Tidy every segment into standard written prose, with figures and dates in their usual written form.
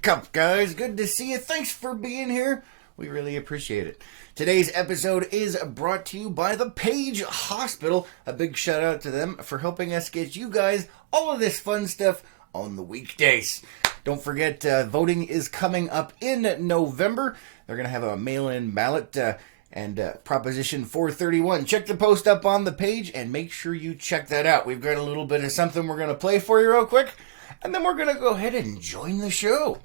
Wake up, guys. Good to see you. Thanks for being here. We really appreciate it. Today's episode is brought to you by the Page Hospital. A big shout out to them for helping us get you guys all of this fun stuff on the weekdays. Don't forget, voting is coming up in November. They're going to have a mail-in ballot and Proposition 431. Check the post up on the page and make sure you check that out. We've got a little bit of something we're going to play for you real quick, and then we're going to go ahead and join the show.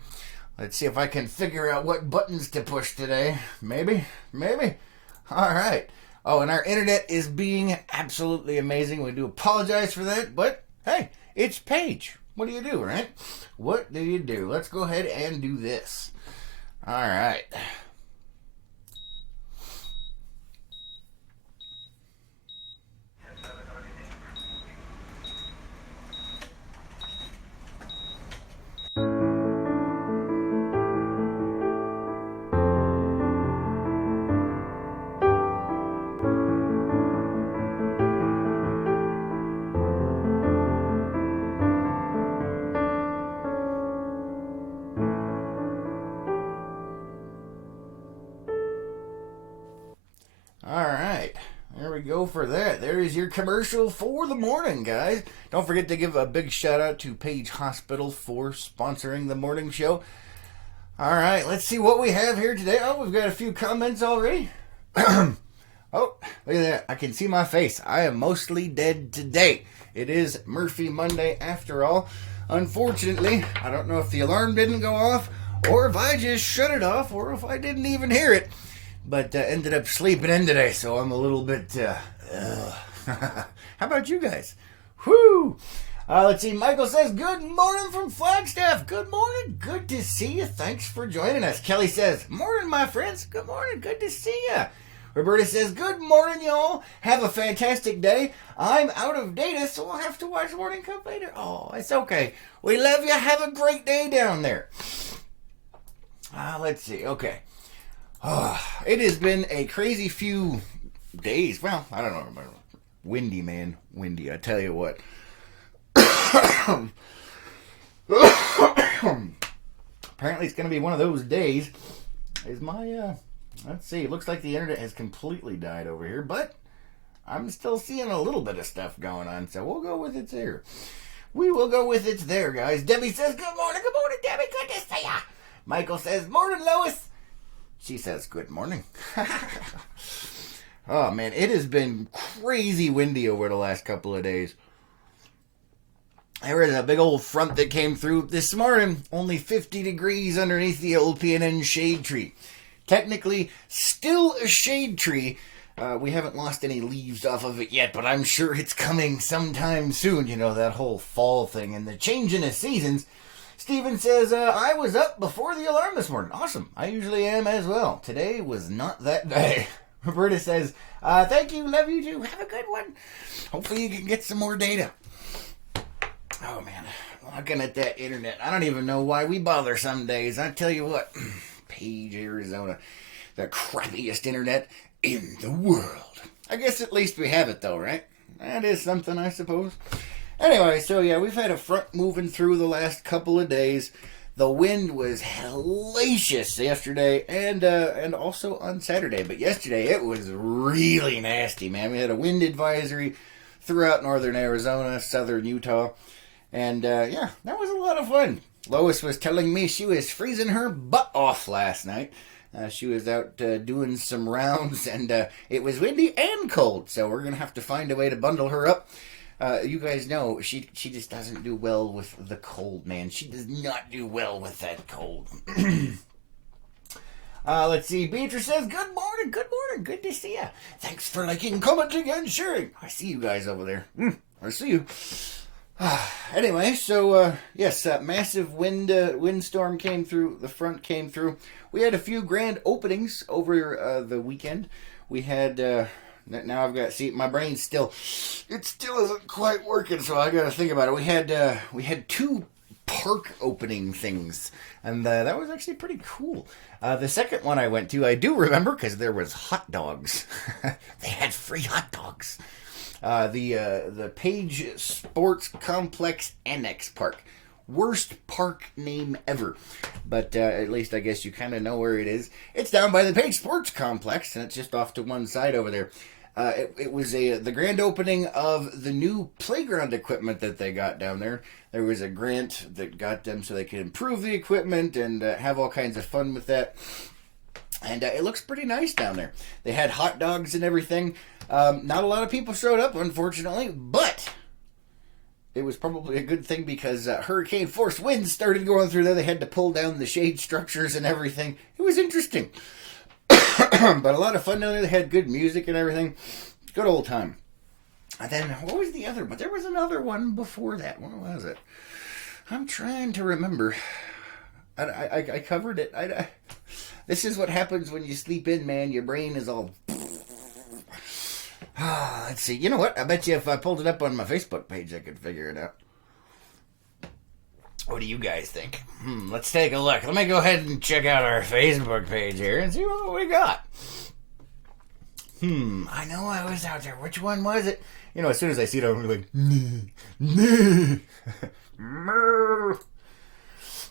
Let's see if I can figure out what buttons to push today. Maybe. All right. Oh, and our internet is being absolutely amazing. We do apologize for that, but hey, it's Paige. What do you do, right? What do you do? Let's go ahead and do this. All right. Go for that. There is your commercial for the morning, guys. Don't forget to give a big shout out to Page Hospital for sponsoring the morning show. All right, let's see what we have here today. Oh, we've got a few comments already. Oh, look at that. I can see my face. I am mostly dead today. It is Murphy Monday after all. Unfortunately, I don't know if the alarm didn't go off or if I just shut it off or if I didn't even hear it. But ended up sleeping in today, so I'm a little bit, How about you guys? Whoo! Let's see, Michael says, good morning from Flagstaff. Good morning. Good to see you. Thanks for joining us. Kelly says, morning, my friends. Good morning. Good to see you. Roberta says, good morning, y'all. Have a fantastic day. I'm out of data, so I'll have to watch Morning Cup later. Oh, it's okay. We love you. Have a great day down there. Let's see. Okay. It has been a crazy few days. Well, I don't know. Windy, man. Windy, I tell you what. Apparently it's going to be one of those days. Is my, let's see. It looks like the internet has completely died over here, but I'm still seeing a little bit of stuff going on, so we'll go with it's there. We will go with it's there, guys. Debbie says, good morning, Debbie. Good to see ya. Michael says, morning, Lois. She says, good morning. Oh, man, it has been crazy windy over the last couple of days. There was a big old front that came through this morning. Only 50 degrees underneath the old P&N shade tree. Technically, still a shade tree. We haven't lost any leaves off of it yet, but I'm sure it's coming sometime soon. You know, that whole fall thing and the changing of seasons. Steven says, I was up before the alarm this morning. Awesome. I usually am as well. Today was not that day. Roberta says, thank you. Love you too. Have a good one. Hopefully you can get some more data. Oh, man. Looking at that internet. I don't even know why we bother some days. I tell you what. Page, Arizona. The crappiest internet in the world. I guess at least we have it, though, right? That is something, I suppose. Anyway, so yeah, we've had a front moving through the last couple of days. The wind was hellacious yesterday and also on Saturday. But yesterday it was really nasty, man. We had a wind advisory throughout northern Arizona, southern Utah. And yeah, that was a lot of fun. Lois was telling me she was freezing her butt off last night. She was out doing some rounds and it was windy and cold. So we're going to have to find a way to bundle her up. You guys know she just doesn't do well with the cold, man. She does not do well with that cold. Let's see. Beatrice says, good morning. Good to see you. Thanks for liking, commenting, and sharing. I see you guys over there. I see you. Anyway, so, yes, massive windstorm came through. The front came through. We had a few grand openings over the weekend. We had... now I've got, see, my brain still isn't quite working, so I got to think about it. We had two park opening things, and that was actually pretty cool. The second one I went to, I do remember, because there was hot dogs. They had free hot dogs. The Page Sports Complex Annex Park Worst park name ever. But at least I guess you kind of know where it is. It's down by the Page Sports Complex, and it's just off to one side over there. It was the grand opening of the new playground equipment that they got down there. There was a grant that got them so they could improve the equipment and have all kinds of fun with that. And it looks pretty nice down there. They had hot dogs and everything. Not a lot of people showed up, unfortunately, but it was probably a good thing because hurricane force winds started going through there. They had to pull down the shade structures and everything. It was interesting. But a lot of fun down there. They had good music and everything. Good old time. And then, what was the other one? There was another one before that. What was it? I'm trying to remember. I covered it. This is what happens when you sleep in, man. Your brain is all... Let's see. You know what? I bet you if I pulled it up on my Facebook page, I could figure it out. What do you guys think? Let's take a look. Let me go ahead and check out our Facebook page here and see what we got. I know I was out there. Which one was it? You know, as soon as I see it, I'm like,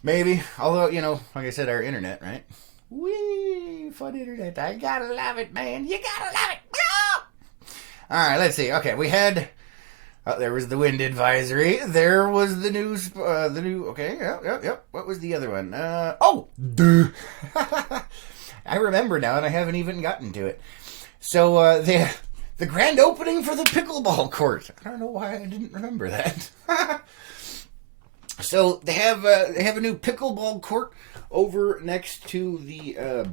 maybe. Although, you know, like I said, our internet, right? Wee, fun internet. I gotta love it, man. You gotta love it. All right, let's see. Okay, we had... there was the wind advisory. There was the news. Okay, yep. What was the other one? Duh. I remember now, and I haven't even gotten to it. So the grand opening for the pickleball court. I don't know why I didn't remember that. So they have a new pickleball court over next to the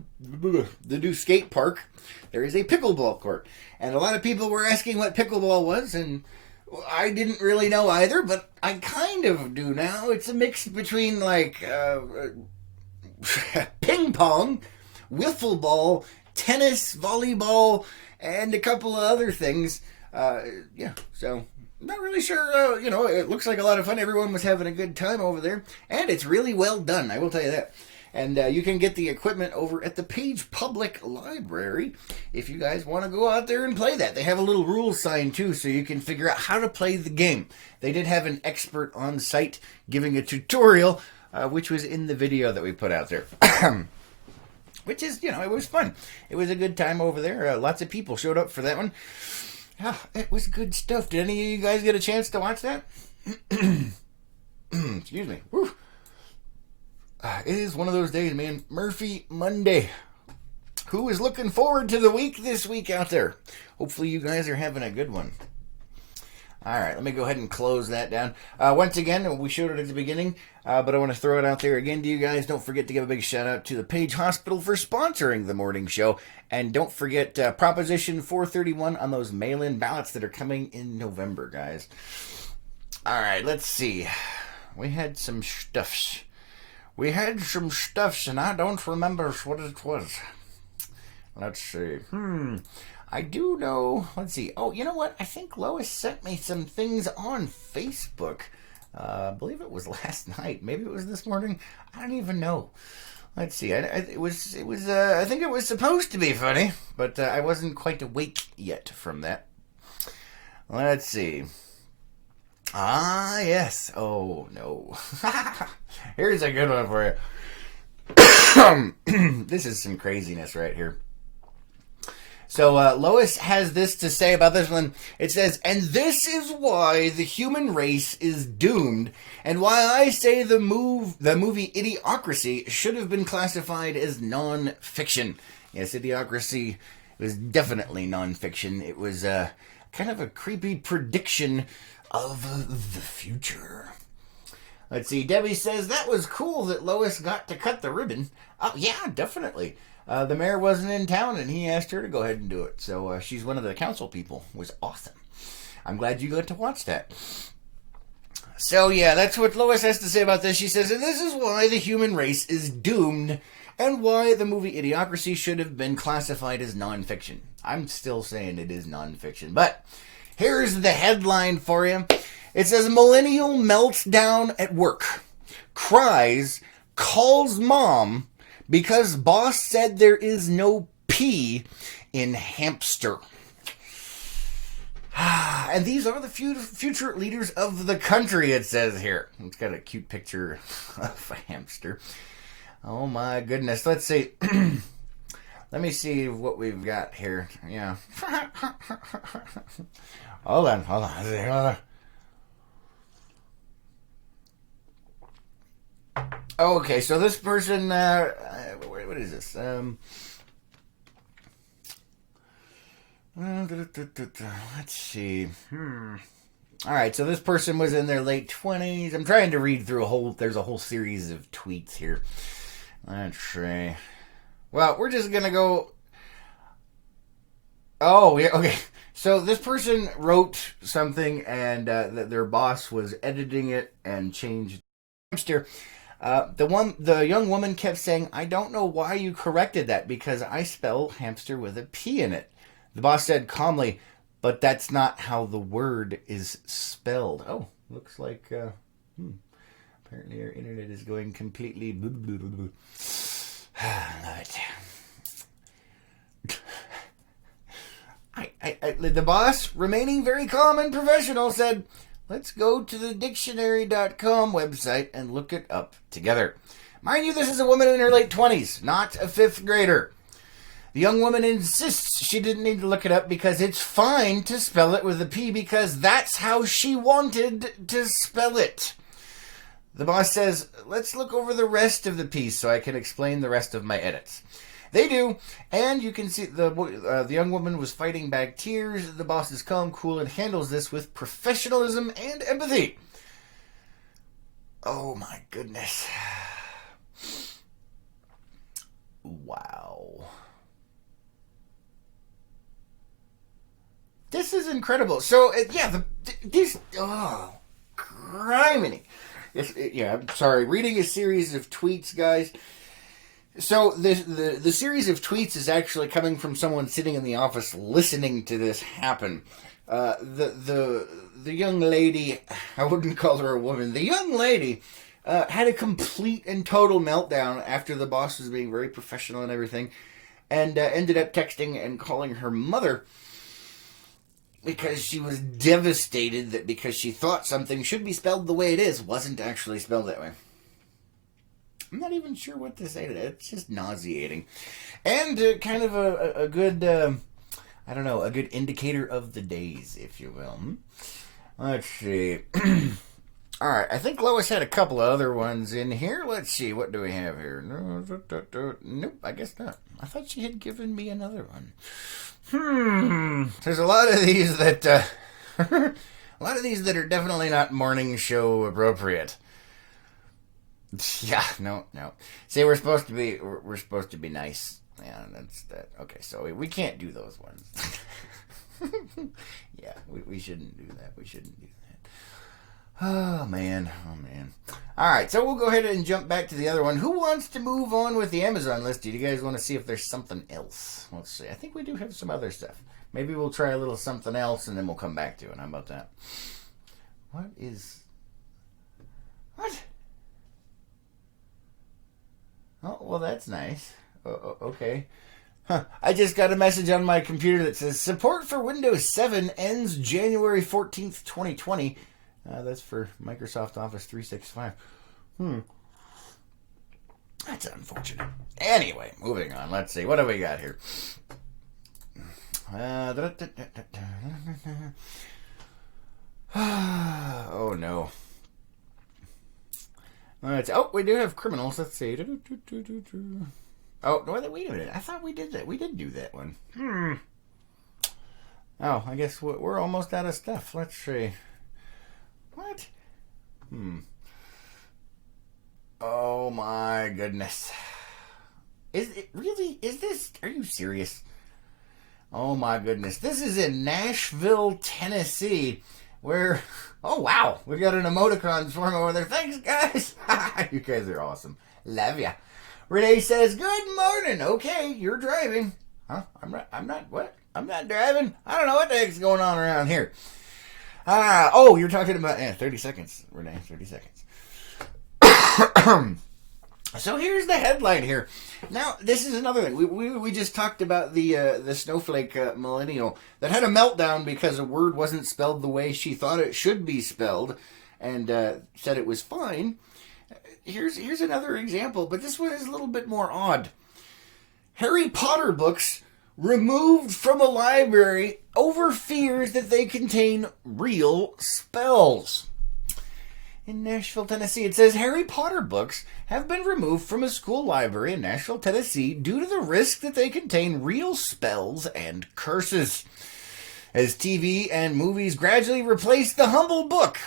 new skate park. There is a pickleball court, and a lot of people were asking what pickleball was, and I didn't really know either, but I kind of do now. It's a mix between like ping pong, wiffle ball, tennis, volleyball, and a couple of other things. So not really sure. It looks like a lot of fun. Everyone was having a good time over there, and it's really well done, I will tell you that. And you can get the equipment over at the Page Public Library if you guys want to go out there and play that. They have a little rules sign too, so you can figure out how to play the game. They did have an expert on site giving a tutorial, which was in the video that we put out there. Which is, it was fun. It was a good time over there. Lots of people showed up for that one. It was good stuff. Did any of you guys get a chance to watch that? Excuse me. Whew. It is one of those days, man. Murphy Monday. Who is looking forward to the week this week out there? Hopefully you guys are having a good one. All right, let me go ahead and close that down. Once again, we showed it at the beginning, but I want to throw it out there again to you guys. Don't forget to give a big shout out to the Page Hospital for sponsoring the morning show. And don't forget Proposition 431 on those mail-in ballots that are coming in November, guys. All right, let's see. We had some stuffs. And I don't remember what it was. Let's see. I do know. Let's see. Oh, you know what? I think Lois sent me some things on Facebook. I believe it was last night. Maybe it was this morning. I don't even know. Let's see. It was. I think it was supposed to be funny, but I wasn't quite awake yet from that. Let's see. Yes. Oh, no. Here's a good one for you. This is some craziness right here. So, Lois has this to say about this one. It says, and this is why the human race is doomed, and why I say the movie Idiocracy should have been classified as non-fiction. Yes, Idiocracy was definitely non-fiction. It was kind of a creepy prediction of the future. Let's see. Debbie says, that was cool that Lois got to cut the ribbon. Oh, yeah, definitely. The mayor wasn't in town, and he asked her to go ahead and do it. So she's one of the council people. It was awesome. I'm glad you got to watch that. So, yeah, that's what Lois has to say about this. She says, and this is why the human race is doomed, and why the movie Idiocracy should have been classified as nonfiction. I'm still saying it is nonfiction, but here's the headline for you. It says, millennial melts down at work. Cries, calls mom because boss said there is no P in hamster. And these are the future leaders of the country, it says here. It's got a cute picture of a hamster. Oh my goodness. Let's see. Let me see what we've got here. Yeah. Hold on. Okay, so this person, what is this? Let's see. All right, so this person was in their late 20s. I'm trying to read through there's a whole series of tweets here. Let's see. Well, we're just going to go. Oh, yeah, okay. So this person wrote something and their boss was editing it and changed hamster. The young woman kept saying, "I don't know why you corrected that because I spell hamster with a P in it." The boss said calmly, "But that's not how the word is spelled." Oh, looks like apparently our internet is going completely love it. The boss, remaining very calm and professional, said, "Let's go to the dictionary.com website and look it up together." Mind you, this is a woman in her late 20s, not a 5th grader. The young woman insists she didn't need to look it up because it's fine to spell it with a P because that's how she wanted to spell it. The boss says, "Let's look over the rest of the piece so I can explain the rest of my edits." They do, and you can see the young woman was fighting back tears. The boss is calm, cool, and handles this with professionalism and empathy. Oh my goodness. Wow. This is incredible. So, criminy. I'm sorry. Reading a series of tweets, guys. So, the series of tweets is actually coming from someone sitting in the office listening to this happen. The young lady, I wouldn't call her a woman, the young lady had a complete and total meltdown after the boss was being very professional and everything, and ended up texting and calling her mother because she was devastated that because she thought something should be spelled the way it is, wasn't actually spelled that way. I'm not even sure what to say to that. It's just nauseating. And kind of a good, a good indicator of the days, if you will. Let's see. All right, I think Lois had a couple of other ones in here. Let's see, what do we have here? Nope, I guess not. I thought she had given me another one. There's a lot of these that are definitely not morning show appropriate. Yeah, no. See, we're supposed to be nice. Yeah, that's that. Okay, so we can't do those ones. Yeah, we shouldn't do that. We shouldn't do that. Oh man. All right, so we'll go ahead and jump back to the other one. Who wants to move on with the Amazon list? Do you guys want to see if there's something else? Let's see. I think we do have some other stuff. Maybe we'll try a little something else and then we'll come back to it. How about that? What? Oh, well, that's nice. Okay. Huh. I just got a message on my computer that says support for Windows 7 ends January 14th, 2020. That's for Microsoft Office 365. That's unfortunate. Anyway, moving on. Let's see. What do we got here? Oh, no. We do have criminals. Let's see. Oh, no, wait a minute. I thought we did that. We did do that one. Oh, I guess we're almost out of stuff. Let's see. What? Oh, my goodness. Is it really? Is this? Are you serious? Oh, my goodness. This is in Nashville, Tennessee, where... Oh, wow. We got an emoticons for him over there. Thanks, guys. You guys are awesome. Love ya. Renee says, good morning. Okay, you're driving. Huh? I'm not, what? I'm not driving? I don't know what the heck's going on around here. You're talking about, 30 seconds, Renee. 30 seconds. So here's the headline here. Now, this is another thing. We just talked about the snowflake millennial that had a meltdown because a word wasn't spelled the way she thought it should be spelled, and said it was fine. Here's another example, but this one is a little bit more odd. Harry Potter books removed from a library over fears that they contain real spells. In Nashville, Tennessee, it says Harry Potter books have been removed from a school library in Nashville, Tennessee due to the risk that they contain real spells and curses. As TV and movies gradually replace the humble book,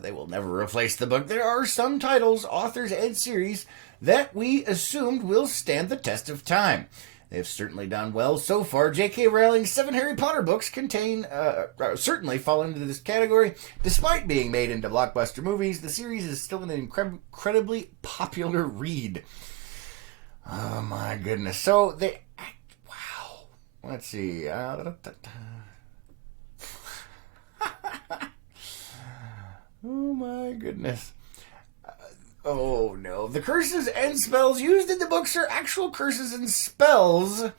they will never replace the book. There are some titles, authors, and series that we assumed will stand the test of time. They've certainly done well so far. J.K. Rowling's 7 Harry Potter books certainly fall into this category. Despite being made into blockbuster movies, the series is still an incredibly popular read. Oh my goodness. So wow. Let's see. Oh my goodness. Oh no. The curses and spells used in the books are actual curses and spells.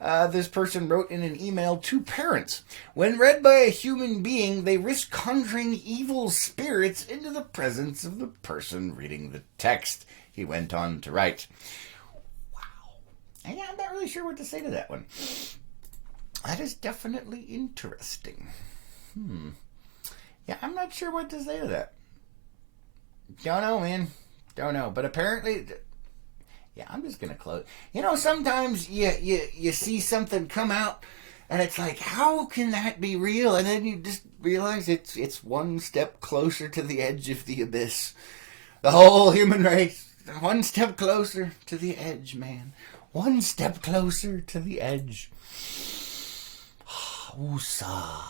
This person wrote in an email to parents. When read by a human being, they risk conjuring evil spirits into the presence of the person reading the text, he went on to write. Wow. And yeah, I'm not really sure what to say to that one. That is definitely interesting. Yeah, I'm not sure what to say to that. Don't know, man. Don't know. But apparently, yeah, I'm just going to close. You know, sometimes you see something come out and it's like, how can that be real? And then you just realize it's one step closer to the edge of the abyss. The whole human race, one step closer to the edge, man. One step closer to the edge. Woosah.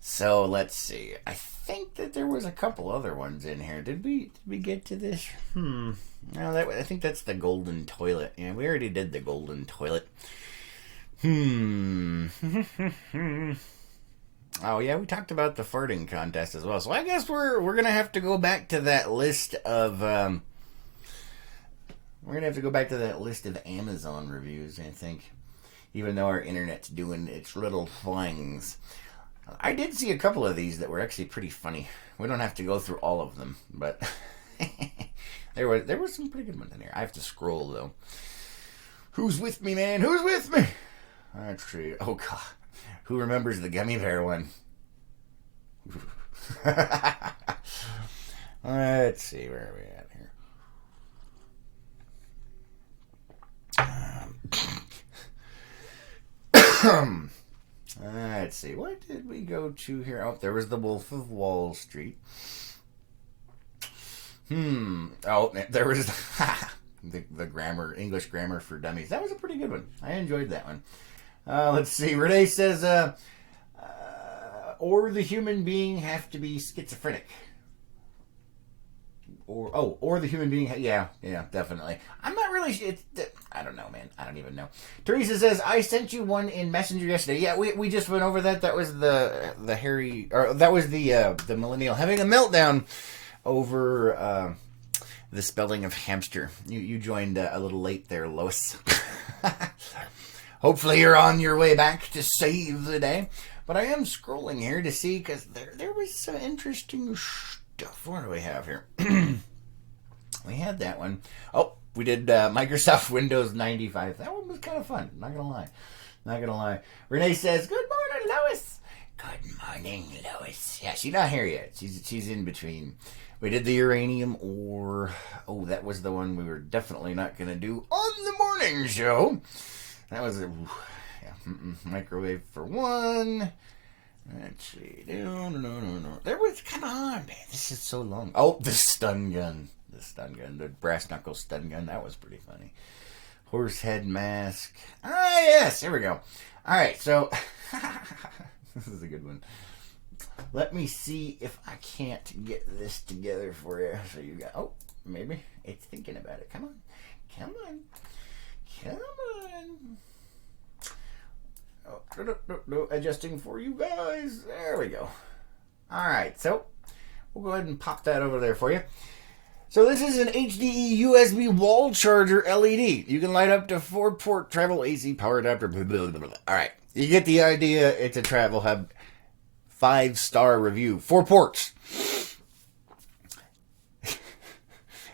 So let's see. I think that there was a couple other ones in here. Did we get to this? No, I think that's the golden toilet. Yeah, we already did the golden toilet. Oh yeah, we talked about the farting contest as well. So I guess we're gonna have to go back to that list of Amazon reviews, I think. Even though our internet's doing its little things. I did see a couple of these that were actually pretty funny. We don't have to go through all of them, but there was some pretty good ones in here. I have to scroll though. Who's with me, man? Who's with me? Let's see. Oh god, who remembers the gummy bear one? Let's see, where are we at here? Let's see, what did we go to here? Oh, there was the Wolf of Wall Street. Oh, there was the grammar, English grammar for dummies. That was a pretty good one. I enjoyed that one. Let's see. Renee says, or the human being have to be schizophrenic. Or the human being, yeah, definitely. I'm not really, I don't know, man. I don't even know. Teresa says, I sent you one in Messenger yesterday. Yeah, we just went over that. That was the millennial having a meltdown over the spelling of hamster. You joined a little late there, Lois. Hopefully you're on your way back to save the day. But I am scrolling here to see, because there was some interesting stuff. What do we have here? We had that one. Oh, we did Microsoft Windows 95. That one was kind of fun. Not gonna lie. Renee says, "Good morning, Lois." Good morning, Lois. Yeah, she's not here yet. She's in between. We did the uranium ore. Oh, that was the one we were definitely not gonna do on the morning show. That was microwave for one. Let's see. No. There was, come on, man. This is so long. Oh, the stun gun. The brass knuckle stun gun. That was pretty funny. Horse head mask. Ah, yes. Here we go. All right. So, this is a good one. Let me see if I can't get this together for you. So you got, oh, maybe. It's thinking about it. Come on. Oh, no, adjusting for you guys. There we go. All right, so we'll go ahead and pop that over there for you. So this is an HDE USB wall charger LED. You can light up to 4-port travel AC power adapter. Blah, blah, blah, blah. All right, you get the idea. It's a travel hub. 5-star review. 4 ports.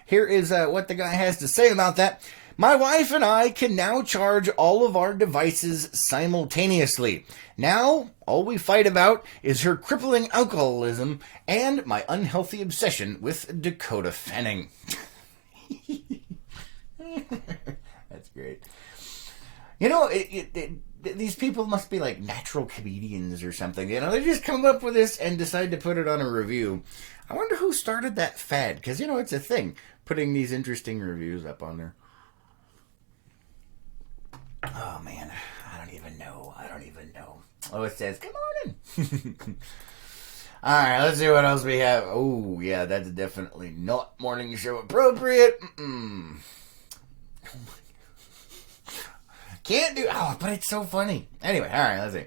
Here is what the guy has to say about that. My wife and I can now charge all of our devices simultaneously. Now, all we fight about is her crippling alcoholism and my unhealthy obsession with Dakota Fanning. That's great. You know, these people must be like natural comedians or something. You know, they just come up with this and decide to put it on a review. I wonder who started that fad, because, you know, it's a thing, putting these interesting reviews up on there. Oh, man, I don't even know. Oh, it says, come on in. All right, let's see what else we have. Oh, yeah, that's definitely not morning show appropriate. Can't do. Oh, but it's so funny. Anyway, all right, let's see.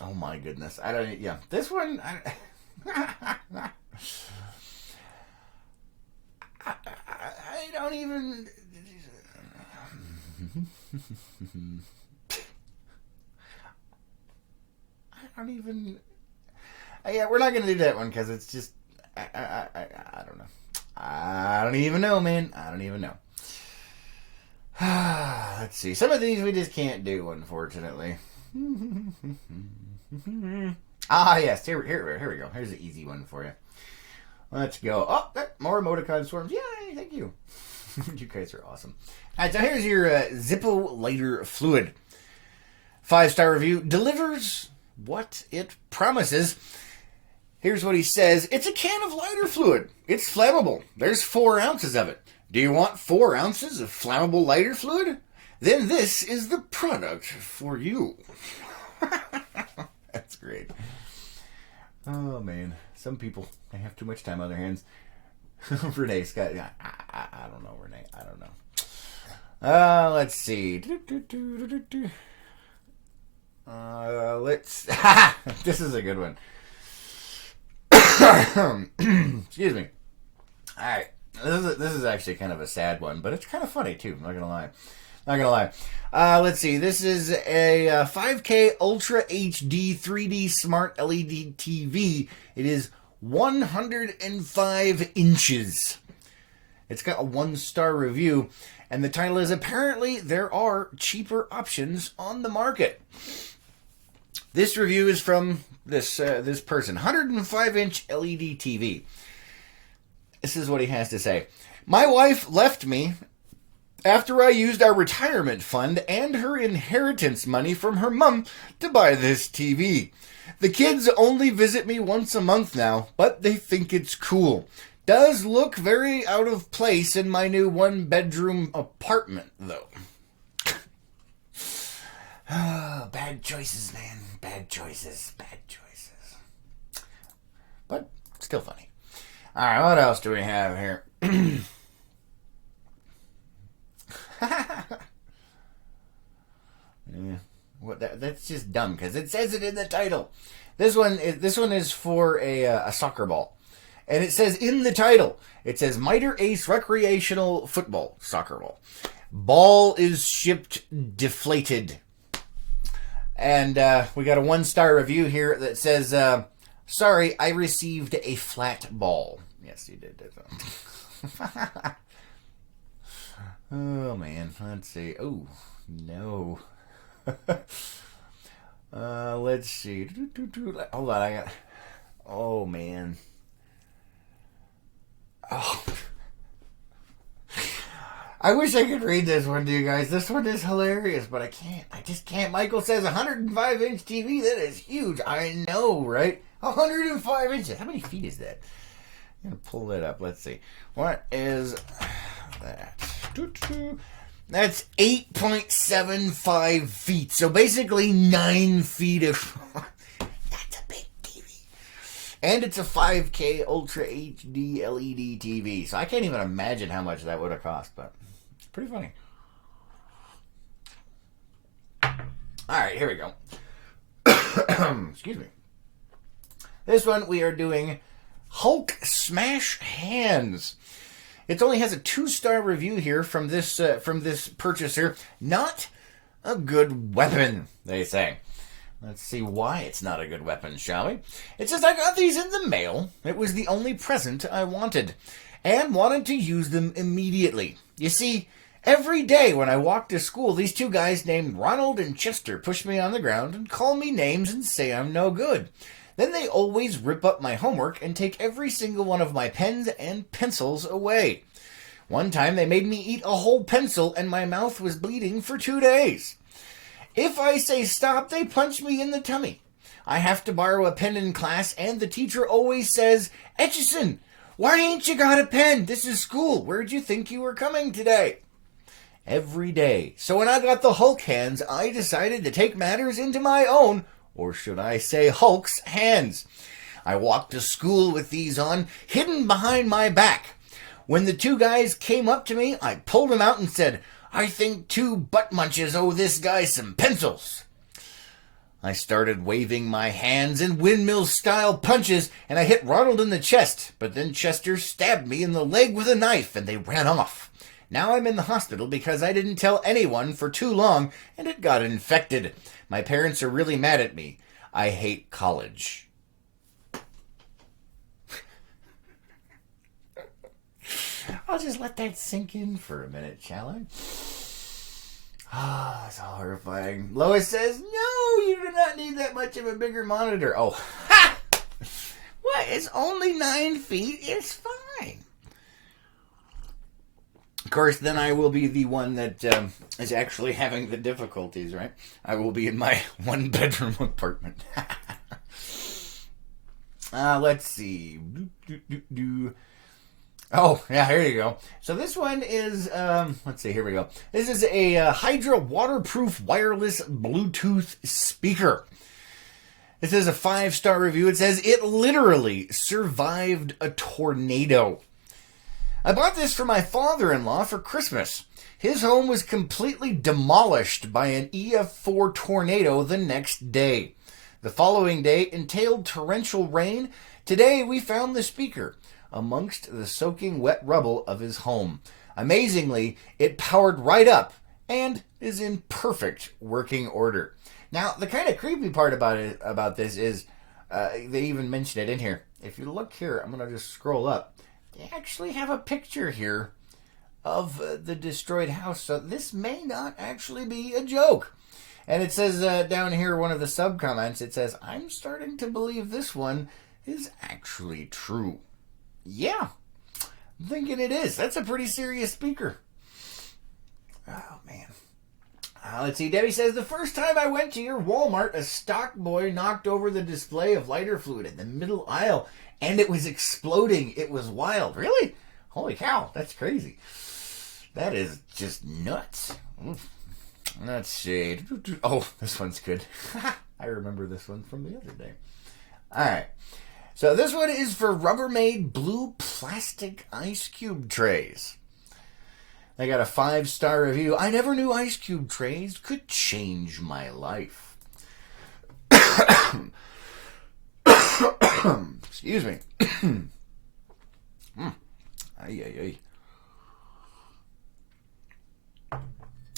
Oh my goodness, I don't. Yeah, this one. I don't even. I don't even. Yeah, we're not gonna do that one because it's just. I don't know. I don't even know, man. I don't even know. Let's see. Some of these we just can't do, unfortunately. Yes. Here we go. Here's an easy one for you. Let's go. Oh, more emoticon swarms. Yay! Thank you. You guys are awesome. All right, so here's your Zippo lighter fluid. 5-star review. Delivers what it promises. Here's what he says. It's a can of lighter fluid. It's flammable. There's 4 ounces of it. Do you want 4 ounces of flammable lighter fluid? Then this is the product for you. That's great. Oh, man. Some people, they have too much time on their hands. Renee Scott. I don't know, Renee. I don't know. Let's see. This is a good one. Excuse me. All right. This is actually kind of a sad one, but it's kind of funny too. I'm not gonna lie. Let's see. This is a 5K Ultra HD 3D Smart LED TV. It is 105 inches. It's got a 1-star review, and the title is apparently there are cheaper options on the market. This review is from this person. 105-inch LED TV. This is what he has to say. My wife left me after I used our retirement fund and her inheritance money from her mom to buy this TV. The kids only visit me once a month now, but they think it's cool. Does look very out of place in my new 1-bedroom apartment, though. Bad choices, man. Bad choices. But still funny. All right, what else do we have here? That's just dumb because it says it in the title. This one is for a soccer ball, and it says in the title, it says Miter Ace recreational football soccer ball. Ball is shipped deflated, and we got a 1-star review here that says, "Sorry, I received a flat ball." Yes, you did. Oh man, let's see. Oh no. Let's see. Hold on, I got. Oh man. Oh. I wish I could read this one to you guys. This one is hilarious, but I can't. I just can't. Michael says 105-inch TV. That is huge. I know, right? 105 inches. How many feet is that? I'm going to pull that up. Let's see. What is that? That's 8.75 feet. So basically 9 feet of... That's a big TV. And it's a 5K Ultra HD LED TV. So I can't even imagine how much that would have cost, but it's pretty funny. Alright, here we go. Excuse me. This one we are doing Hulk Smash Hands. It only has a 2-star review here from this purchaser. Not a good weapon, they say. Let's see why it's not a good weapon, shall we? It says, I got these in the mail. It was the only present I wanted, and wanted to use them immediately. You see, every day when I walk to school, these 2 guys named Ronald and Chester push me on the ground and call me names and say I'm no good. Then they always rip up my homework and take every single one of my pens and pencils away. One time they made me eat a whole pencil and my mouth was bleeding for 2 days. If I say stop, they punch me in the tummy. I have to borrow a pen in class and the teacher always says, Etchison, why ain't you got a pen? This is school. Where'd you think you were coming today? Every day. So when I got the Hulk hands, I decided to take matters into my own, or should I say Hulk's hands. I walked to school with these on, hidden behind my back. When the 2 guys came up to me, I pulled them out and said, I think 2 butt munches owe this guy some pencils. I started waving my hands in windmill-style punches, and I hit Ronald in the chest, but then Chester stabbed me in the leg with a knife, and they ran off. Now I'm in the hospital because I didn't tell anyone for too long, and it got infected. My parents are really mad at me. I hate college. I'll just let that sink in for a minute, shall I? Ah, that's horrifying. Lois says, no, you do not need that much of a bigger monitor. Oh, ha! What? It's only 9 feet. It's fine. Of course, then I will be the one that is actually having the difficulties, right? I will be in my 1-bedroom apartment. Let's see. Oh, yeah, here you go. So this one is, let's see, here we go. This is a Hydra waterproof wireless Bluetooth speaker. This is a 5-star review. It says, it literally survived a tornado. I bought this for my father-in-law for Christmas. His home was completely demolished by an EF4 tornado the next day. The following day entailed torrential rain. Today we found the speaker amongst the soaking wet rubble of his home. Amazingly, it powered right up and is in perfect working order. Now, the kind of creepy part about this is they even mention it in here. If you look here, I'm going to just scroll up. They actually have a picture here of the destroyed house, so this may not actually be a joke. And it says down here, one of the sub-comments, it says, I'm starting to believe this one is actually true. Yeah, I'm thinking it is. That's a pretty serious speaker. Oh, man. Let's see. Debbie says, the first time I went to your Walmart, a stock boy knocked over the display of lighter fluid in the middle aisle, and it was exploding. It was wild. Really? Holy cow. That's crazy. That is just nuts. Let's see. Oh, this one's good. I remember this one from the other day. All right. So this one is for Rubbermaid blue plastic ice cube trays. They got a 5-star review. I never knew ice cube trays could change my life. Excuse me. Ay. All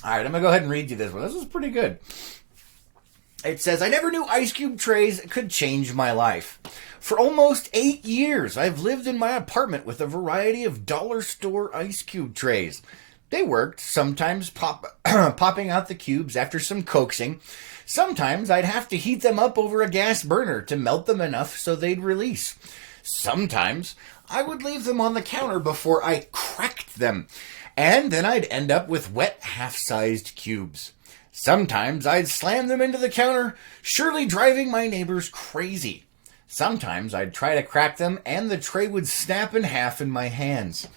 right, I'm going to go ahead and read you this one. This is pretty good. It says, I never knew ice cube trays could change my life. For almost 8 years, I've lived in my apartment with a variety of dollar store ice cube trays. They worked, sometimes popping out the cubes after some coaxing. Sometimes I'd have to heat them up over a gas burner to melt them enough so they'd release. Sometimes I would leave them on the counter before I cracked them, and then I'd end up with wet half-sized cubes. Sometimes I'd slam them into the counter, surely driving my neighbors crazy. Sometimes I'd try to crack them, and the tray would snap in half in my hands.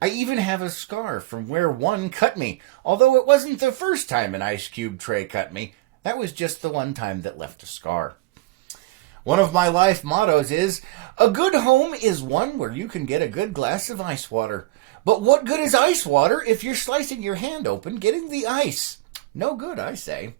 I even have a scar from where one cut me, although it wasn't the first time an ice cube tray cut me. That was just the one time that left a scar. One of my life mottos is, a good home is one where you can get a good glass of ice water. But what good is ice water if you're slicing your hand open getting the ice? No good, I say.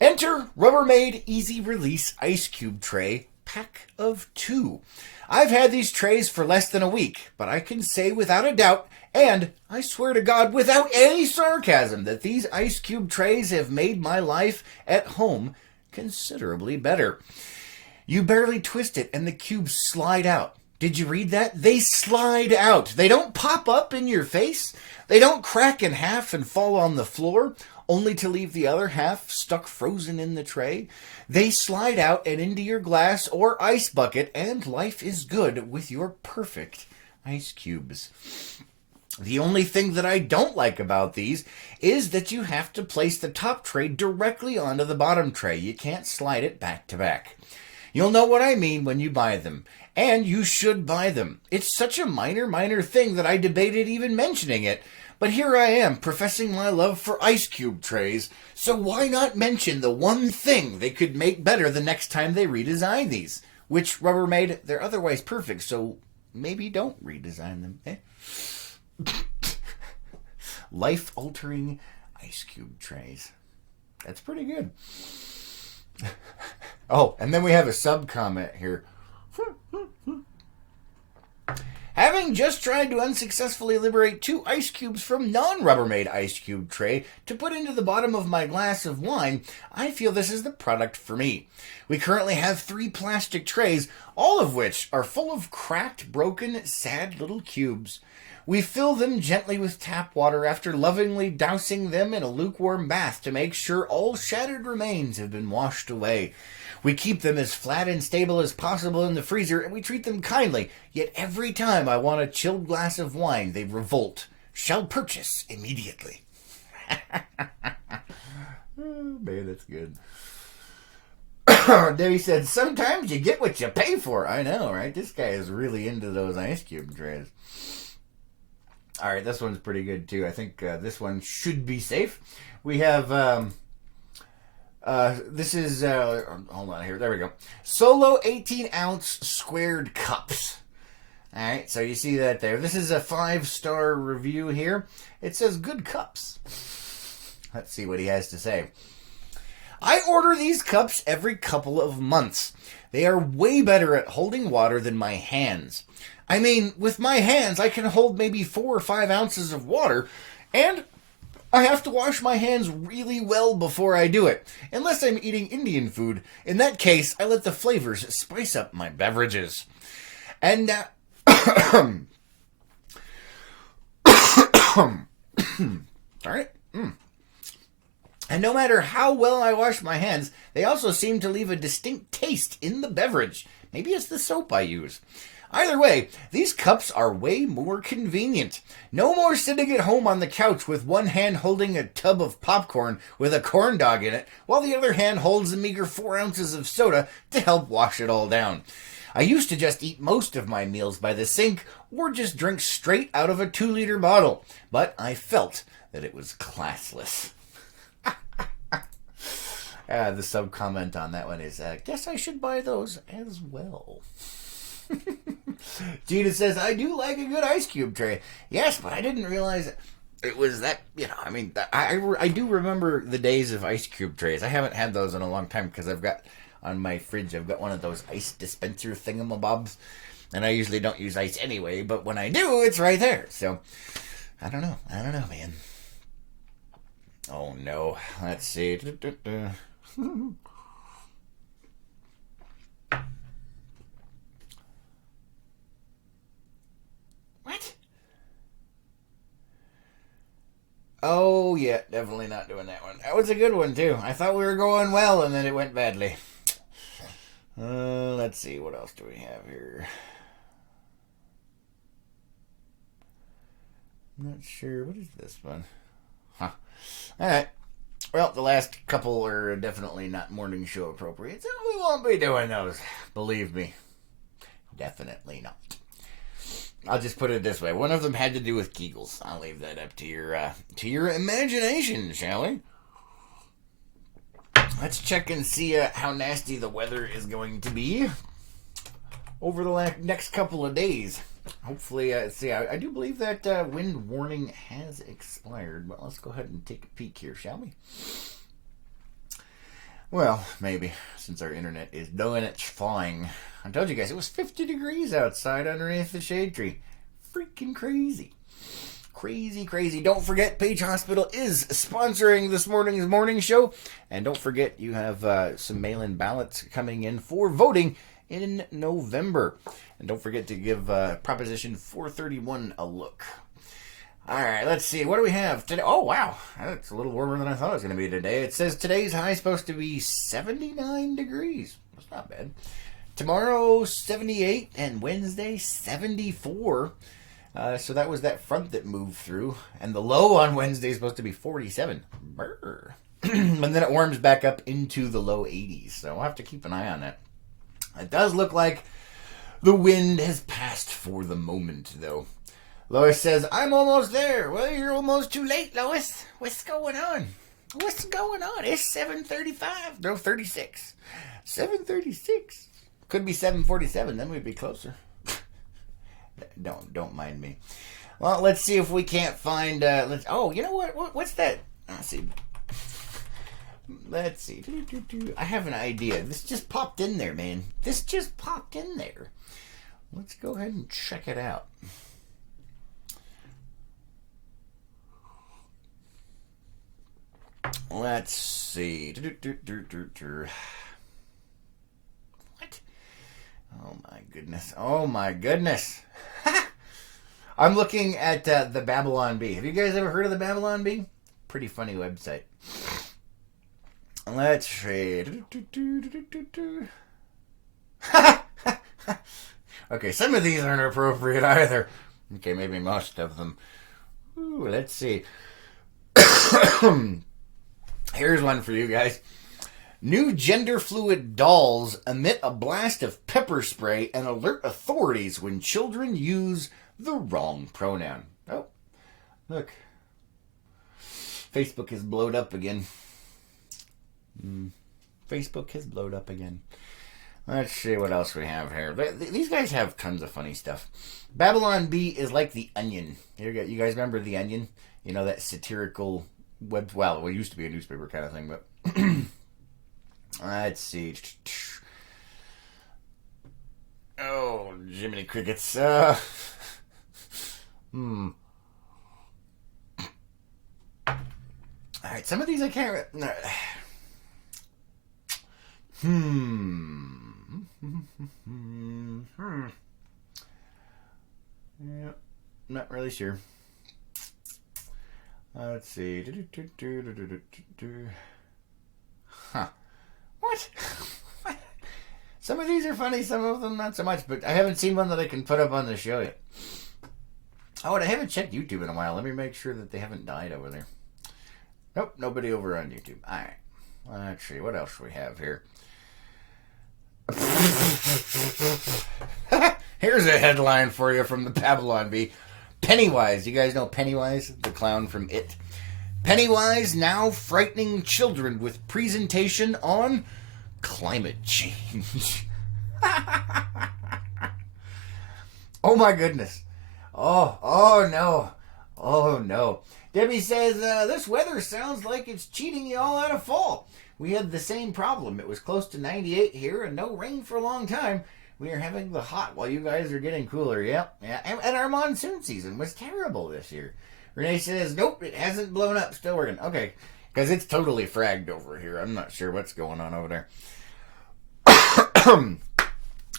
Enter Rubbermaid Easy Release Ice Cube Tray, pack of 2. I've had these trays for less than a week, but I can say without a doubt, and I swear to God without any sarcasm, that these ice cube trays have made my life at home considerably better. You barely twist it and the cubes slide out. Did you read that? They slide out. They don't pop up in your face. They don't crack in half and fall on the floor, only to leave the other half stuck frozen in the tray. They slide out and into your glass or ice bucket, and life is good with your perfect ice cubes. The only thing that I don't like about these is that you have to place the top tray directly onto the bottom tray. You can't slide it back to back. You'll know what I mean when you buy them. And you should buy them. It's such a minor thing that I debated even mentioning it. But here I am, professing my love for ice cube trays. So why not mention the one thing they could make better the next time they redesign these? Which Rubbermaid, they're otherwise perfect, so maybe don't redesign them. Life-altering ice cube trays. That's pretty good. Oh, and then we have a sub-comment here. Having just tried to unsuccessfully liberate 2 ice cubes from non-Rubbermaid ice cube tray to put into the bottom of my glass of wine, I feel this is the product for me. We currently have 3 plastic trays, all of which are full of cracked, broken, sad little cubes. We fill them gently with tap water after lovingly dousing them in a lukewarm bath to make sure all shattered remains have been washed away. We keep them as flat and stable as possible in the freezer, and we treat them kindly. Yet every time I want a chilled glass of wine, they revolt. Shall purchase immediately. Oh, man, that's good. Debbie said, sometimes you get what you pay for. I know, right? This guy is really into those ice cube trays. All right, this one's pretty good, too. I think this one should be safe. We have... this is, hold on here, there we go. Solo 18-ounce squared cups. Alright, so you see that there. This is a 5-star review here. It says, good cups. Let's see what he has to say. I order these cups every couple of months. They are way better at holding water than my hands. I mean, with my hands, I can hold maybe 4 or 5 ounces of water, and I have to wash my hands really well before I do it, unless I'm eating Indian food. In that case, I let the flavors spice up my beverages. And, alright. And no matter how well I wash my hands, they also seem to leave a distinct taste in the beverage. Maybe it's the soap I use. Either way, these cups are way more convenient. No more sitting at home on the couch with one hand holding a tub of popcorn with a corn dog in it, while the other hand holds a meager 4 ounces of soda to help wash it all down. I used to just eat most of my meals by the sink, or just drink straight out of a 2-liter bottle, but I felt that it was classless. The sub-comment on that one is, guess I should buy those as well. Gina says, I do like a good ice cube tray. Yes, but I didn't realize it was that, I mean, I do remember the days of ice cube trays. I haven't had those in a long time because I've got, on my fridge, I've got one of those ice dispenser thingamabobs. And I usually don't use ice anyway, but when I do, it's right there. So, I don't know, man. Oh, no. Let's see. What? Oh, yeah, definitely not doing that one. That was a good one, too. I thought we were going well, and then it went badly. Let's see, what else do we have here? I'm not sure. What is this one? Huh. Alright. Well, the last couple are definitely not morning show appropriate, so we won't be doing those. Believe me. Definitely not. I'll just put it this way. One of them had to do with Kegels. I'll leave that up to your imagination, shall we? Let's check and see how nasty the weather is going to be over the next couple of days. Hopefully, I do believe that wind warning has expired, but let's go ahead and take a peek here, shall we? Well, maybe, since our internet is doing its flying. I told you guys, it was 50 degrees outside underneath the shade tree. Freaking crazy. Crazy, crazy. Don't forget, Page Hospital is sponsoring this morning's morning show. And don't forget, you have some mail-in ballots coming in for voting in November. And don't forget to give Proposition 431 a look. All right, let's see. What do we have today? Oh, wow. That's a little warmer than I thought it was going to be today. It says today's high is supposed to be 79 degrees. That's not bad. Tomorrow, 78, and Wednesday, 74. So that was that front that moved through. And the low on Wednesday is supposed to be 47. Brr. And then it warms back up into the low 80s. So we'll have to keep an eye on that. It does look like the wind has passed for the moment, though. Lois says, I'm almost there. Well, you're almost too late, Lois. What's going on? What's going on? It's 7:35. No, 36. 7:36. Could be 7:47. Then we'd be closer. Don't mind me. Well, let's see if we can't find. Oh, you know what? What's that? Let's see. Let's see. I have an idea. This just popped in there, man. This just popped in there. Let's go ahead and check it out. Let's see. What? Oh my goodness. Oh my goodness. I'm looking at the Babylon Bee. Have you guys ever heard of the Babylon Bee? Pretty funny website. Let's see. Okay, some of these aren't appropriate either. Okay, maybe most of them. Ooh, let's see. Here's one for you guys. New gender fluid dolls emit a blast of pepper spray and alert authorities when children use the wrong pronoun. Oh, look. Facebook has blowed up again. Facebook has blowed up again. Let's see what else we have here. These guys have tons of funny stuff. Babylon Bee is like The Onion. You guys remember The Onion? You know, that satirical web. Well, it used to be a newspaper kind of thing, but let's see. Oh, Jiminy Crickets. All right, some of these I can't. Yeah, not really sure. Let's see. Huh. What? Some of these are funny, some of them not so much, but I haven't seen one that I can put up on the show yet. Oh, and I haven't checked YouTube in a while. Let me make sure that they haven't died over there. Nope, nobody over on YouTube. Alright. Let's see, what else do we have here? Here's a headline for you from the Babylon Bee. Pennywise. You guys know Pennywise, the clown from It? Pennywise now frightening children with presentation on climate change. Oh my goodness. Oh no. Oh no. Debbie says, this weather sounds like it's cheating you all out of fall. We had the same problem. It was close to 98 here and no rain for a long time. We are having the hot while you guys are getting cooler. Yep. Yeah. And our monsoon season was terrible this year. Renee says, nope, it hasn't blown up. Still working. Okay. Because it's totally fragged over here. I'm not sure what's going on over there.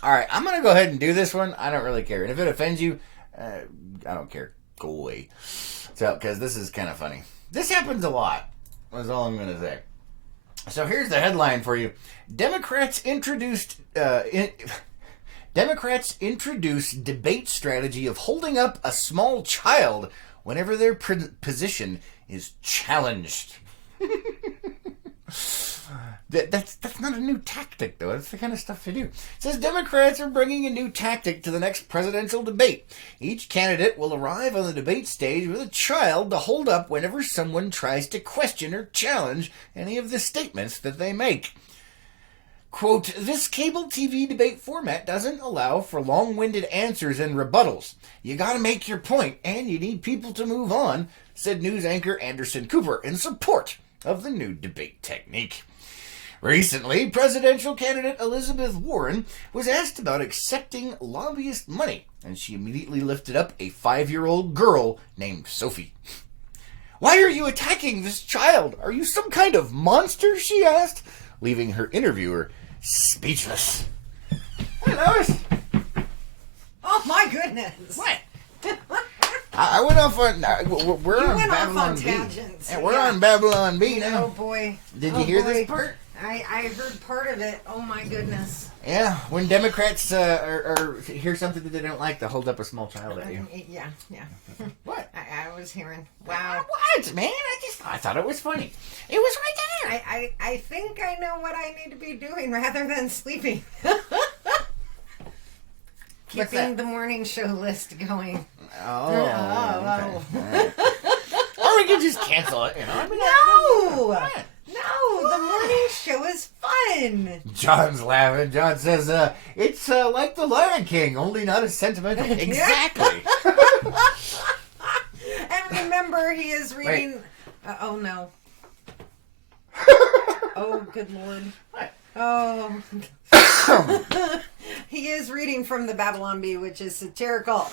Alright, I'm going to go ahead and do this one. I don't really care. And if it offends you, I don't care. Go away. So, because this is kind of funny. This happens a lot. That's all I'm going to say. So here's the headline for you. Democrats introduce debate strategy of holding up a small child whenever their position is challenged. That's not a new tactic, though. That's the kind of stuff to do. It says Democrats are bringing a new tactic to the next presidential debate. Each candidate will arrive on the debate stage with a child to hold up whenever someone tries to question or challenge any of the statements that they make. Quote, this cable TV debate format doesn't allow for long-winded answers and rebuttals. You gotta make your point, and you need people to move on, said news anchor Anderson Cooper in support of the new debate technique. Recently, presidential candidate Elizabeth Warren was asked about accepting lobbyist money, and she immediately lifted up a 5-year-old girl named Sophie. "Why are you attacking this child? Are you some kind of monster?" she asked, leaving her interviewer speechless. Hey, Lois. Oh, my goodness. What? I went off on... We're You on went off Babylon on B. tangents. Yeah, we're on Babylon B now. Oh, boy. Did you hear this part? I heard part of it. Oh, my goodness. Yeah, when Democrats hear something that they don't like, they'll hold up a small child at you. Yeah. What? I was hearing. Wow. What, man? I thought it was funny. It was right there. I think I know what I need to be doing rather than sleeping. Keeping the morning show list going. Oh. Okay. Or we could just cancel it, you know? No, the morning show is fun. John's laughing. John says, it's like the Lion King, only not as sentimental. Exactly. And remember, he is reading... oh, no. Oh, good Lord. What? Oh. He is reading from the Babylon Bee, which is satirical.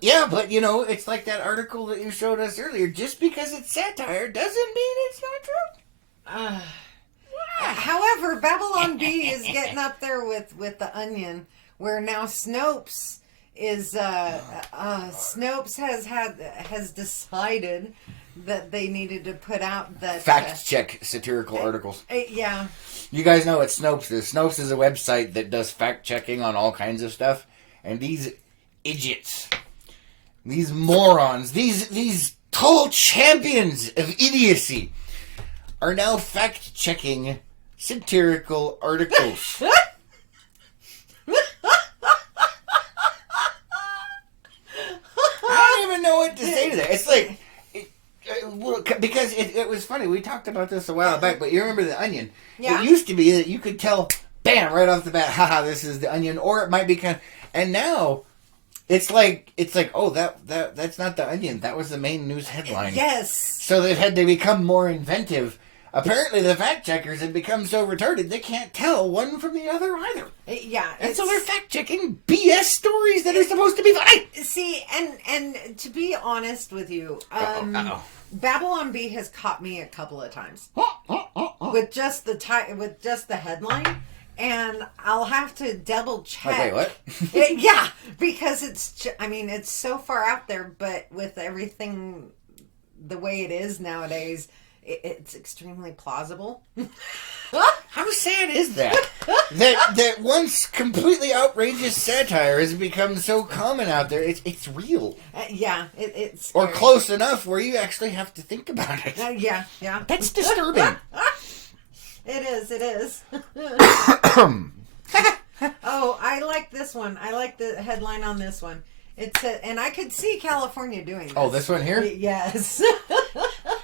Yeah, but, you know, it's like that article that you showed us earlier. Just because it's satire doesn't mean it's not true. However, Babylon Bee is getting up there with the Onion, where now Snopes is Snopes has decided that they needed to put out that fact check satirical articles. Yeah. You guys know what Snopes is. Snopes is a website that does fact checking on all kinds of stuff, and these idiots, these morons, these tall champions of idiocy are now fact checking satirical articles. I don't even know what to say to that. It's like, because it was funny. We talked about this a while back, but you remember the Onion? Yeah. It used to be that you could tell, bam, right off the bat, haha, this is the Onion, or it might be kind of, and now it's like, oh, that's not the Onion. That was the main news headline. Yes. So they've had to become more inventive. Apparently, the fact checkers have become so retarded they can't tell one from the other either. Yeah, and so they're fact checking BS stories that are supposed to be funny. See, and to be honest with you, Babylon Bee has caught me a couple of times with just the headline, and I'll have to double check. Wait, what? Yeah, because it's so far out there, but with everything the way it is nowadays, it's extremely plausible. How sad is that? that once completely outrageous satire has become so common out there. It's real. Yeah, it's or scary. close enough where you actually have to think about it. Yeah. That's disturbing. It is. Oh, I like this one. I like the headline on this one. And I could see California doing this. Oh, this one here? Yes.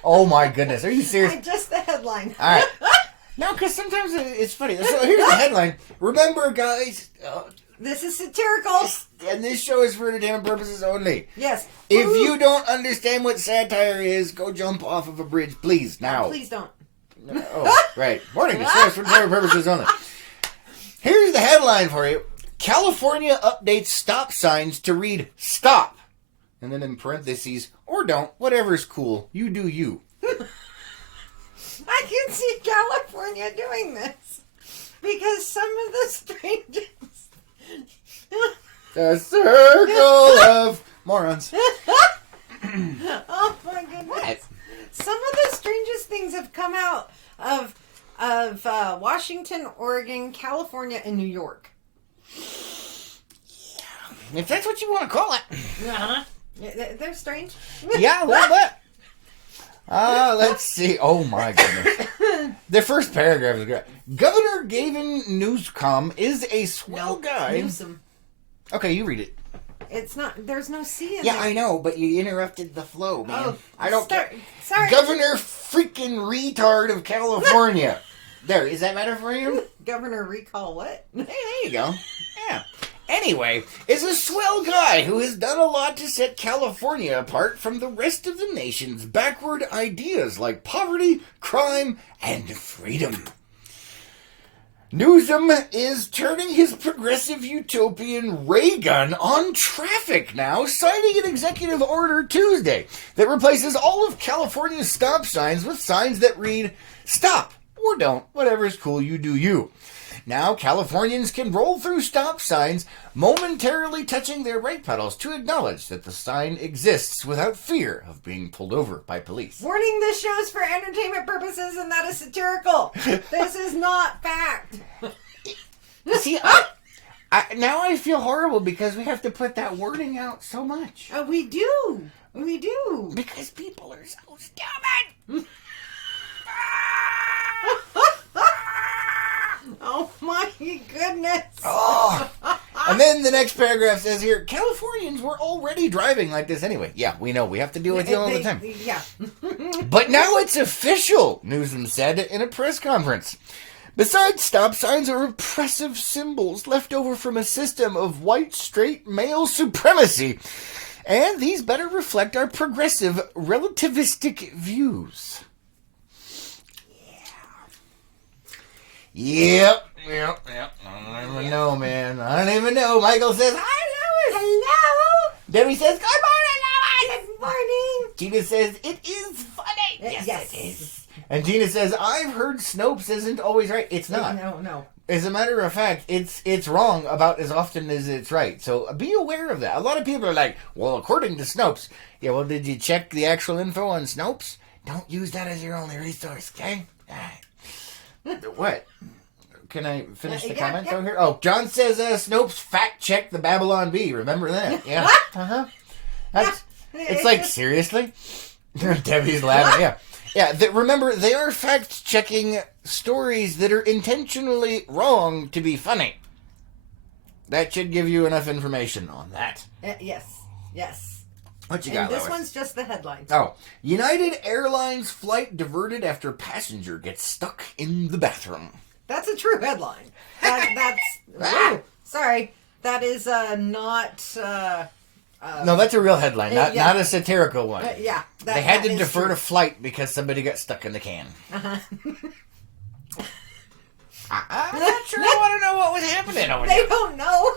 Oh my goodness, are you serious? Just the headline. All right. No, because sometimes it's funny. So here's the headline. Remember, guys, this is satirical. And this show is for entertainment purposes only. Yes. If you don't understand what satire is, go jump off of a bridge, please, now. No, please don't. Oh, right. Warning, this show is for entertainment purposes only. Here's the headline for you. California updates stop signs to read stop. And then in parentheses, or don't, whatever's cool. You do you. I can see California doing this. Because some of the strangest... The circle of morons. Oh my goodness. What? Some of the strangest things have come out of Washington, Oregon, California, and New York. If that's what you want to call it. Uh-huh. They're strange. Yeah, a little bit. Let's see. Oh my goodness. The first paragraph is great. Governor Gavin Newsom is a swell guy. Newsom. Okay, you read it. It's not. There's no C in Yeah, there. I know, but you interrupted the flow, man. Oh, I don't care. Sorry. Governor freaking retard of California. There, is that better for you? Governor recall what? Hey, there you go. Yeah. Anyway, is a swell guy who has done a lot to set California apart from the rest of the nation's backward ideas like poverty, crime, and freedom. Newsom is turning his progressive utopian ray gun on traffic now, signing an executive order Tuesday that replaces all of California's stop signs with signs that read, "Stop," or "Don't," whatever's cool, you do you. Now, Californians can roll through stop signs, momentarily touching their brake pedals to acknowledge that the sign exists without fear of being pulled over by police. Warning, this show's for entertainment purposes and that is satirical. This is not fact. See, now I feel horrible because we have to put that wording out so much. We do. We do. Because people are so stupid. Oh my goodness. Oh. And then the next paragraph says here, Californians were already driving like this anyway. Yeah, we know. We have to deal with you all the time. Yeah. But now it's official, Newsom said in a press conference. Besides, stop signs are oppressive symbols left over from a system of white, straight, male supremacy. And these better reflect our progressive, relativistic views. Yep. I don't even know, man. I don't even know. Michael says, "Hi, Lois." Hello. Debbie says, "Good morning, Lois." Good morning. Gina says, "It is funny." Yes, it is. And Gina says, "I've heard Snopes isn't always right." It's not. No. As a matter of fact, it's wrong about as often as it's right. So be aware of that. A lot of people are like, "Well, according to Snopes." Yeah, well, did you check the actual info on Snopes? Don't use that as your only resource, okay? All right. What? Can I finish the comment over here? Oh, John says Snopes fact-checked the Babylon Bee. Remember that? Yeah. Uh-huh. It's like, seriously? Debbie's laughing. Yeah. Yeah, remember, they are fact-checking stories that are intentionally wrong to be funny. That should give you enough information on that. Yes. What you got, And this Lois? one's just the headline. Oh, United Airlines flight diverted after passenger gets stuck in the bathroom. That's a true headline. That's... Ooh, sorry. That is not... No, that's a real headline, not a satirical one. Yeah. They had to defer a flight because somebody got stuck in the can. Uh-huh. I'm not sure I want to know what was happening over there. They don't know.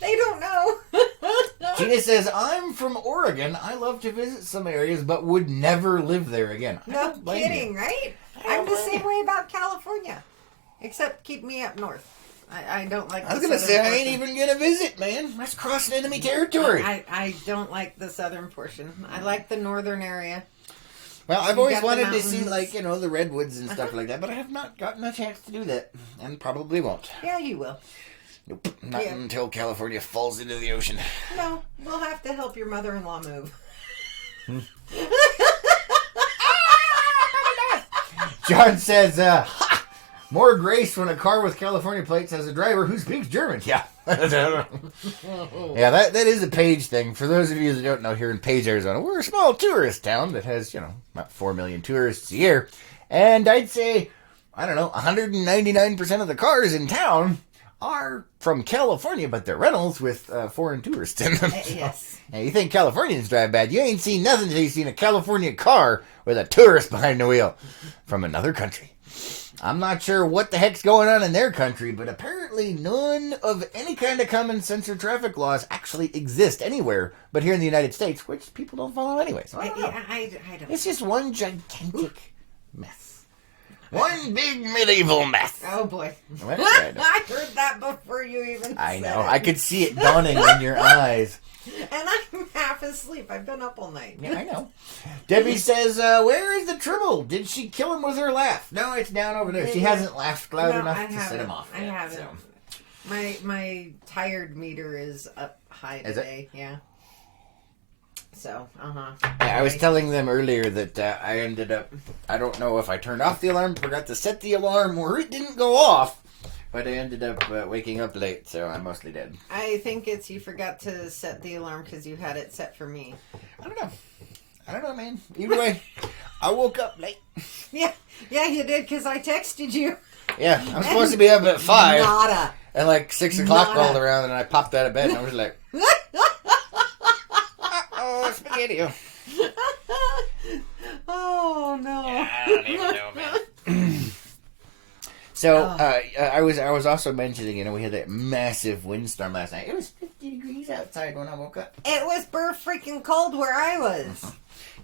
They don't know. Gina says, "I'm from Oregon. I love to visit some areas, but would never live there again." No kidding, right? I'm the same way about California. Except keep me up north. I don't like I was going to say, I ain't even going to visit, man. That's crossing enemy territory. I don't like the southern portion. I like the northern area. Well, I've always wanted to see, like, the redwoods and stuff like that, but I have not gotten a chance to do that, and probably won't. Yeah, you will. Nope, not until California falls into the ocean. No, we'll have to help your mother-in-law move. John says, "Ha! More grace when a car with California plates has a driver who speaks German." Yeah. Yeah, that is a Page thing. For those of you that don't know, here in Page, Arizona, we're a small tourist town that has, about 4 million tourists a year. And I'd say, 199% of the cars in town are from California, but they're rentals with foreign tourists in them. Yes. Now, you think Californians drive bad. You ain't seen nothing until you've seen a California car with a tourist behind the wheel from another country. I'm not sure what the heck's going on in their country, but apparently none of any kind of common sense or traffic laws actually exist anywhere but here in the United States, which people don't follow anyway. So I don't know. I don't. It's just one gigantic mess. One big medieval mess. Oh, boy. Well, I heard that before you even said I know. it. I could see it dawning in your eyes. And I'm half asleep. I've been up all night. Yeah, I know. Debbie says, "Where is the Tribble? Did she kill him with her laugh?" No, it's down over there. She hasn't laughed loud enough to set him off. I haven't. So. My tired meter is up high today. Yeah. So, Yeah, I was telling them earlier that I ended up, I don't know if I turned off the alarm, forgot to set the alarm, or it didn't go off. But I ended up waking up late, so I'm mostly dead. I think it's you forgot to set the alarm because you had it set for me. I don't know, man. Either way, I woke up late. Yeah, you did because I texted you. Yeah, I'm supposed to be up at 5. Nada. And like 6 o'clock rolled around, and I popped out of bed, and I was like, "Uh-oh, spaghetti." Oh, no. Yeah, I don't even know, man. So I was also mentioning, we had that massive windstorm last night. It was 50 degrees outside when I woke up. It was freaking cold where I was.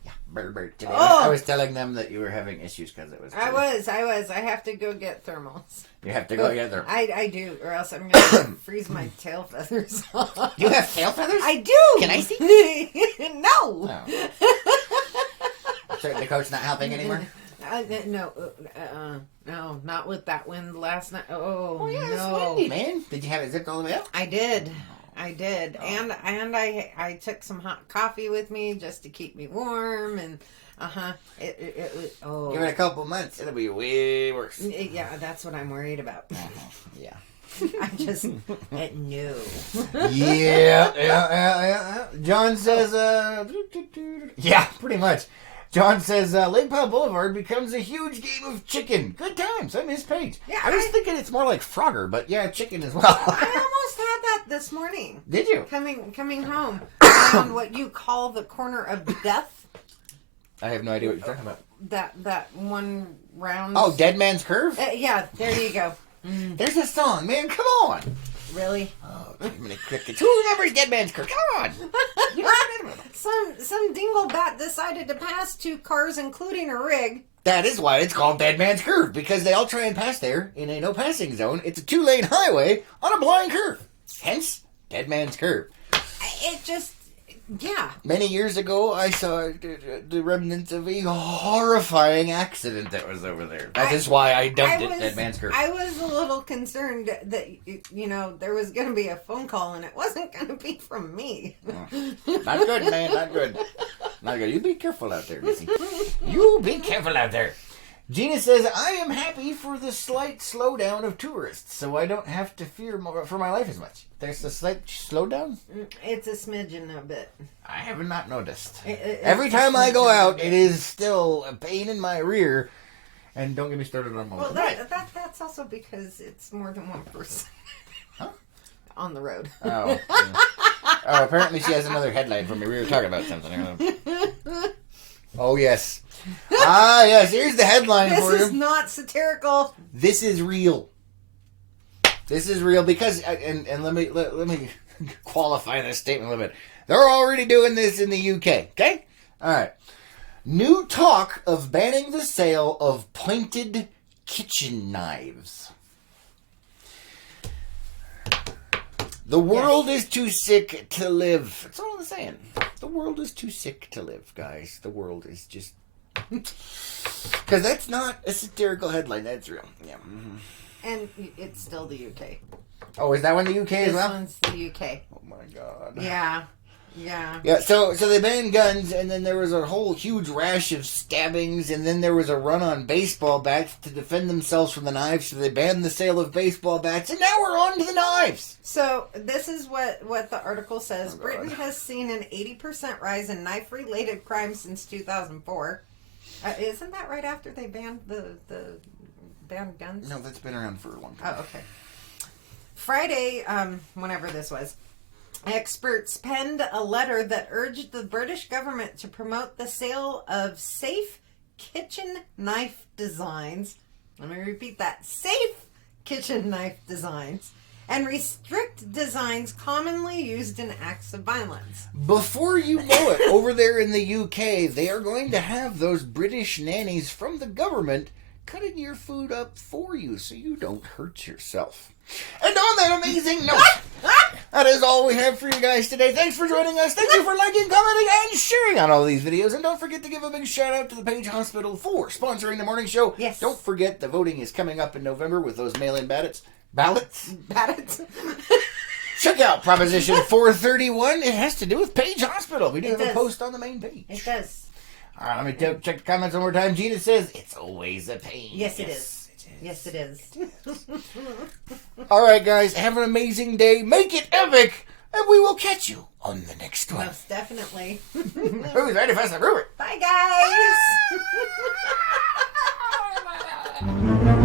Yeah, bird. Today. I was telling them that you were having issues because it was chilly. I was. I have to go get thermals. You have to go get them. I do, or else I'm going to freeze my tail feathers off. You have tail feathers? I do. Can I see? No. So the coach not helping anymore? No, not with that wind last night. Oh, yeah, no. It's windy, man. Did you have it zipped all the way up? I did. And I took some hot coffee with me just to keep me warm, and it was Give it a couple months, it'll be way worse. Yeah, that's what I'm worried about. Yeah. I just no. Yeah. John says, yeah, pretty much. John says, Lake Powell Boulevard becomes a huge game of chicken. Good times. I miss Paige. Yeah, I was thinking it's more like Frogger, but yeah, chicken as well. I almost had that this morning. Did you? Coming home around what you call the corner of death. I have no idea what you're talking about. That one round. Oh, Dead Man's Curve? Yeah, there you go. There's a song, man. Come on. Really? Oh, too many crickets. Who remembers Dead Man's Curve? Come on. Some dinglebat decided to pass 2 cars, including a rig. That is why it's called Dead Man's Curve, because they all try and pass there in a no passing zone. It's a 2-lane highway on a blind curve. Hence, Dead Man's Curve. It just, yeah. Many years ago, I saw the remnants of a horrifying accident that was over there. That is why I dubbed it Dead Man's Curve. I was a little concerned that, there was going to be a phone call and it wasn't going to be from me. Not good, man. Not good. Not good. You be careful out there, Missy. You be careful out there. Gina says, I am happy for the slight slowdown of tourists, so I don't have to fear for my life as much. There's a slight slowdown? It's a smidgen a bit. I have not noticed. Every time I go out, it is still a pain in my rear. And don't get me started on my Well, that's also because it's more than one person. Huh? On the road. Oh. Yeah. Oh, apparently she has another headline from me. We were talking about something. Oh, yes. Yes, here's the headline for you. This is not satirical. This is real. This is real because, and let me qualify this statement a little bit. They're already doing this in the UK, okay? All right. New talk of banning the sale of pointed kitchen knives. The world is too sick to live. That's all I'm saying. The world is too sick to live, guys. The world is just... Because that's not a satirical headline. That's real. Yeah. Mm-hmm. And it's still the UK. Oh, is that one the UK as well? This one's the UK. Oh, my God. Yeah. Yeah, so they banned guns, and then there was a whole huge rash of stabbings, and then there was a run on baseball bats to defend themselves from the knives, so they banned the sale of baseball bats, and now we're on to the knives! So, this is what the article says. Britain has seen an 80% rise in knife-related crimes since 2004. Isn't that right after they banned the banned guns? No, that's been around for a long time. Oh, okay. Friday, whenever this was, experts penned a letter that urged the British government to promote the sale of safe kitchen knife designs. Let me repeat that. Safe kitchen knife designs. And restrict designs commonly used in acts of violence. Before you know it, over there in the UK, they are going to have those British nannies from the government cutting your food up for you so you don't hurt yourself. And on that amazing note, that is all we have for you guys today. Thanks for joining us. Thank you for liking, commenting, and sharing on all these videos. And don't forget to give a big shout out to the Page Hospital for sponsoring the morning show. Yes. Don't forget the voting is coming up in November with those mail-in ballots. Ballots? Check out Proposition 431. It has to do with Page Hospital. We do have a post on the main page. It does. All right, let me check the comments one more time. Gina says, it's always a pain. Yes, it is. Yes, it is. All right, guys, have an amazing day. Make it epic, and we will catch you on the next one. Most definitely. Who's ready for us to prove it? Bye, guys.